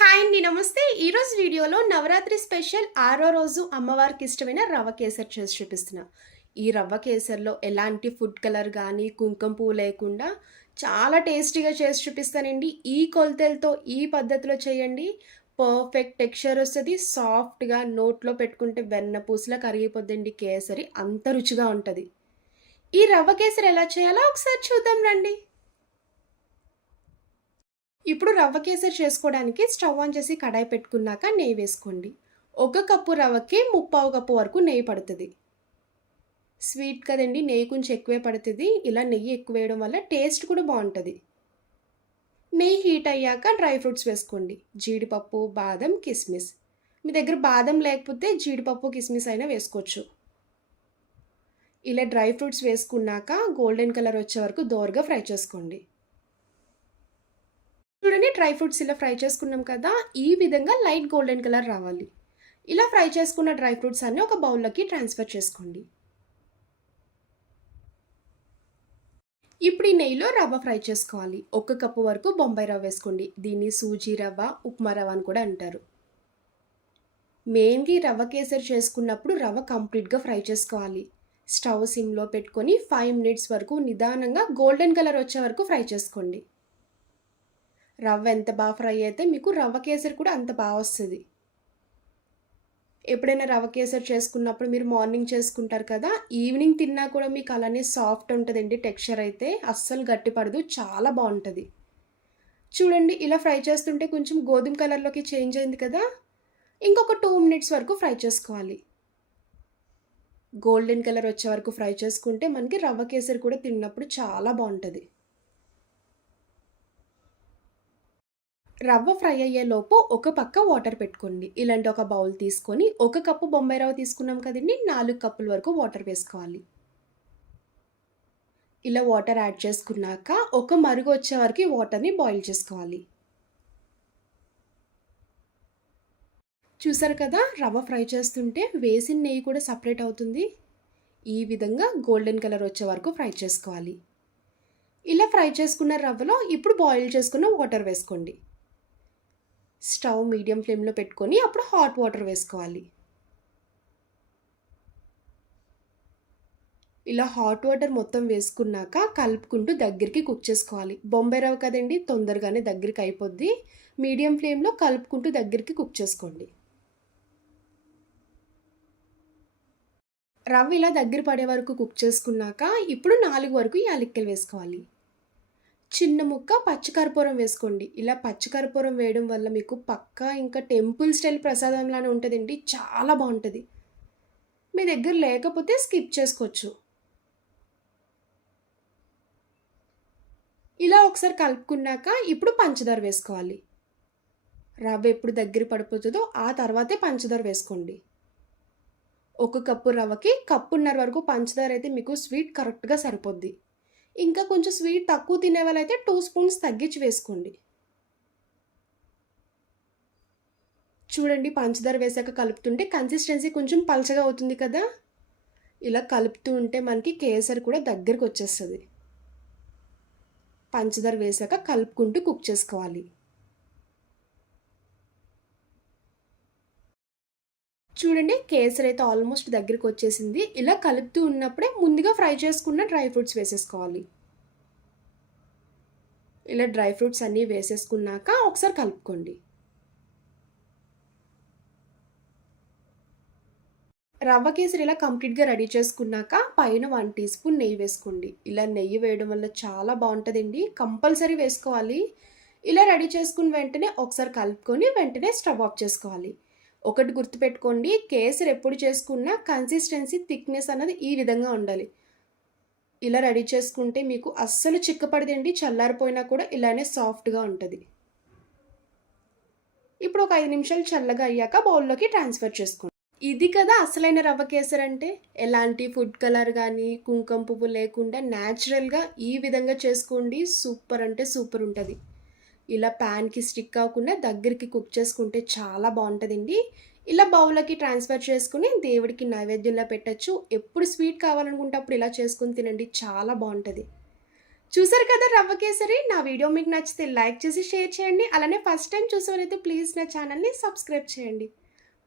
Hi అండి. నమస్తే. ఈరోజు వీడియోలో నవరాత్రి స్పెషల్ 6వ రోజు అమ్మవారికి ఇష్టమైన రవ్వ కేసరి చేసి చూపిస్తున్నా. ఈ రవ్వ కేసరిలో ఎలాంటి ఫుడ్ కలర్ గానీ, కుంకుమ పువ్వు లేకుండా చాలా టేస్టీగా చేసి చూపిస్తానండి. ఈ కొలతలతో ఈ పద్ధతిలో చేయండి. పర్ఫెక్ట్ టెక్స్చర్ వస్తది. సాఫ్ట్‌గా నోట్లో పెట్టుకుంటే వెన్న పూసలా కరిగిపోద్దండి కేసరి. అంత రుచిగా ఉంటది. ఈ రవ్వ కేసరి ఎలా చేయాలో ఒకసారి చూద్దాం రండి. ఇప్పుడు రవ్వ కేసరి చేసుకోవడానికి స్టవ్ ఆన్ చేసి కడాయి పెట్టుకున్నాక నెయ్యి వేసుకోండి. ఒక కప్పు రవ్వకి ముప్పావు కప్పు వరకు నెయ్యి పడుతుంది. స్వీట్ కదండి, నెయ్యి కొంచెం ఎక్కువే పడుతుంది. ఇలా నెయ్యి ఎక్కువ వేయడం వల్ల టేస్ట్ కూడా బాగుంటుంది. నెయ్యి హీట్ అయ్యాక డ్రై ఫ్రూట్స్ వేసుకోండి. జీడిపప్పు, బాదం, కిస్మిస్. మీ దగ్గర బాదం లేకపోతే జీడిపప్పు, కిస్మిస్ అయినా వేసుకోవచ్చు. ఇలా డ్రై ఫ్రూట్స్ వేసుకున్నాక గోల్డెన్ కలర్ వచ్చే వరకు దోరగా ఫ్రై చేసుకోండి. చూడండి, డ్రై ఫ్రూట్స్ ఇలా ఫ్రై చేసుకున్నాం కదా, ఈ విధంగా లైట్ గోల్డెన్ కలర్ రావాలి. ఇలా ఫ్రై చేసుకున్న డ్రై ఫ్రూట్స్ అన్నీ ఒక బౌల్లోకి ట్రాన్స్ఫర్ చేసుకోండి. ఇప్పుడు ఈ నెయ్యిలో రవ్వ ఫ్రై చేసుకోవాలి. 1 కప్పు వరకు బొంబాయి రవ్వ వేసుకోండి. దీన్ని సూజీ రవ్వ, ఉప్మా రవ్వ అని కూడా అంటారు. మెయిన్గా రవ్వ కేసరి చేసుకున్నప్పుడు రవ్వ కంప్లీట్గా ఫ్రై చేసుకోవాలి. స్టవ్ సిమ్లో పెట్టుకొని 5 మినిట్స్ వరకు నిదానంగా గోల్డెన్ కలర్ వచ్చే వరకు ఫ్రై చేసుకోండి. రవ్వ ఎంత బాగా ఫ్రై అయితే మీకు రవ్వ కేసరి కూడా అంత బాగా వస్తుంది. ఎప్పుడైనా రవ్వ కేసరి చేసుకున్నప్పుడు మీరు మార్నింగ్ చేసుకుంటారు కదా, ఈవినింగ్ తిన్నా కూడా మీకు అలానే సాఫ్ట్ ఉంటుందండి. టెక్స్చర్ అయితే అస్సలు గట్టి పడదు, చాలా బాగుంటుంది. చూడండి, ఇలా ఫ్రై చేస్తుంటే కొంచెం గోధుమ కలర్లోకి చేంజ్ అయింది కదా, ఇంకొక 2 మినిట్స్ వరకు ఫ్రై చేసుకోవాలి. గోల్డెన్ కలర్ వచ్చే వరకు ఫ్రై చేసుకుంటే మనకి రవ్వ కేసరి కూడా తిన్నప్పుడు చాలా బాగుంటుంది. రవ్వ ఫ్రై అయ్యేలోపు ఒక పక్క వాటర్ పెట్టుకోండి. ఇలాంటి ఒక బౌల్ తీసుకొని 1 కప్పు బొంబాయి రవ్వ తీసుకున్నాం కదండి, 4 కప్పుల వరకు వాటర్ వేసుకోవాలి. ఇలా వాటర్ యాడ్ చేసుకున్నాక ఒక మరుగు వచ్చే వరకు వాటర్ని బాయిల్ చేసుకోవాలి. చూసారు కదా, రవ్వ ఫ్రై చేస్తుంటే వేసిన నెయ్యి కూడా సపరేట్ అవుతుంది. ఈ విధంగా గోల్డెన్ కలర్ వచ్చే వరకు ఫ్రై చేసుకోవాలి. ఇలా ఫ్రై చేసుకున్న రవ్వలో ఇప్పుడు బాయిల్ చేసుకున్న వాటర్ వేసుకోండి. స్టవ్ మీడియం ఫ్లేమ్లో పెట్టుకొని అప్పుడు హాట్ వాటర్ వేసుకోవాలి. ఇలా హాట్ వాటర్ మొత్తం వేసుకున్నాక కలుపుకుంటూ దగ్గరికి కుక్ చేసుకోవాలి. బొంబాయి రవ్వ కదండి, తొందరగానే దగ్గరికి అయిపోద్ది. మీడియం ఫ్లేమ్లో కలుపుకుంటూ దగ్గరికి కుక్ చేసుకోండి. రవ్వ ఇలా దగ్గర పడే వరకు కుక్ చేసుకున్నాక ఇప్పుడు 4 వరకు యాలక్కాయలు వేసుకోవాలి. చిన్న ముక్క పచ్చికర్పూరం వేసుకోండి. ఇలా పచ్చికర్పూరం వేయడం వల్ల మీకు పక్కా ఇంకా టెంపుల్ స్టైల్ ప్రసాదంలానే ఉంటుందండి, చాలా బాగుంటుంది. మీ దగ్గర లేకపోతే స్కిప్ చేసుకోవచ్చు. ఇలా ఒకసారి కలుపుకున్నాక ఇప్పుడు పంచదార వేసుకోవాలి. రవ్వ ఎప్పుడు దగ్గర పడిపోతుందో ఆ తర్వాతే పంచదార వేసుకోండి. 1 కప్పు రవ్వకి కప్పున్నర వరకు పంచదార అయితే మీకు స్వీట్ కరెక్ట్గా సరిపోద్ది. ఇంకా కొంచెం స్వీట్ తక్కువ తినే వాళ్ళైతే 2 స్పూన్స్ తగ్గించి వేసుకోండి. చూడండి, పంచదార వేసాక కలుపుతుంటే కన్సిస్టెన్సీ కొంచెం పలచగా అవుతుంది కదా, ఇలా కలుపుతూ ఉంటే మనకి కేసరి కూడా దగ్గరికి వచ్చేస్తుంది. పంచదార వేసాక కలుపుకుంటూ కుక్ చేసుకోవాలి. చూడండి, కేసరి అయితే ఆల్మోస్ట్ దగ్గరికి వచ్చేసింది. ఇలా కలుపుతూ ఉన్నప్పుడే ముందుగా ఫ్రై చేసుకున్న డ్రై ఫ్రూట్స్ వేసేసుకోవాలి. ఇలా డ్రై ఫ్రూట్స్ అన్నీ వేసేసుకున్నాక ఒకసారి కలుపుకోండి. రవ్వ కేసరి ఇలా కంప్లీట్గా రెడీ చేసుకున్నాక పైన 1 టీ స్పూన్ నెయ్యి వేసుకోండి. ఇలా నెయ్యి వేయడం వల్ల చాలా బాగుంటుందండి, కంపల్సరీ వేసుకోవాలి. ఇలా రెడీ చేసుకున్న వెంటనే ఒకసారి కలుపుకొని వెంటనే స్టవ్ ఆఫ్ చేసుకోవాలి. ఒకటి గుర్తుపెట్టుకోండి, కేసరి ఎప్పుడు చేసుకున్నా కన్సిస్టెన్సీ థిక్నెస్ అన్నది ఈ విధంగా ఉండాలి. ఇలా రెడీ చేసుకుంటే మీకు అస్సలు చిక్కపడదండి, చల్లారిపోయినా కూడా ఇలానే సాఫ్ట్గా ఉంటుంది. ఇప్పుడు ఒక 5 నిమిషాలు చల్లగా అయ్యాక బౌల్లోకి ట్రాన్స్ఫర్ చేసుకోండి. ఇది కదా అసలైన రవ్వ కేసరి అంటే. ఎలాంటి ఫుడ్ కలర్ కానీ కుంకుమ పువ్వు లేకుండా న్యాచురల్గా ఈ విధంగా చేసుకోండి. సూపర్ అంటే సూపర్ ఉంటుంది. ఇలా ప్యాన్కి స్టిక్ అవ్వకుండా దగ్గరికి కుక్ చేసుకుంటే చాలా బాగుంటుందండి. ఇలా బౌల్లోకి ట్రాన్స్ఫర్ చేసుకుని దేవుడికి నైవేద్యంలో పెట్టచ్చు. ఎప్పుడు స్వీట్ కావాలనుకుంటే అప్పుడు ఇలా చేసుకుని తినండి, చాలా బాగుంటుంది. చూసారు కదా రవ్వ కేసరి. నా వీడియో మీకు నచ్చితే లైక్ చేసి షేర్ చేయండి. అలానే ఫస్ట్ టైం చూసేవారైతే ప్లీజ్ నా ఛానల్‌ని సబ్స్క్రైబ్ చేయండి.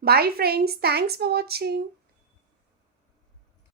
Bye friends. Thanks for watching.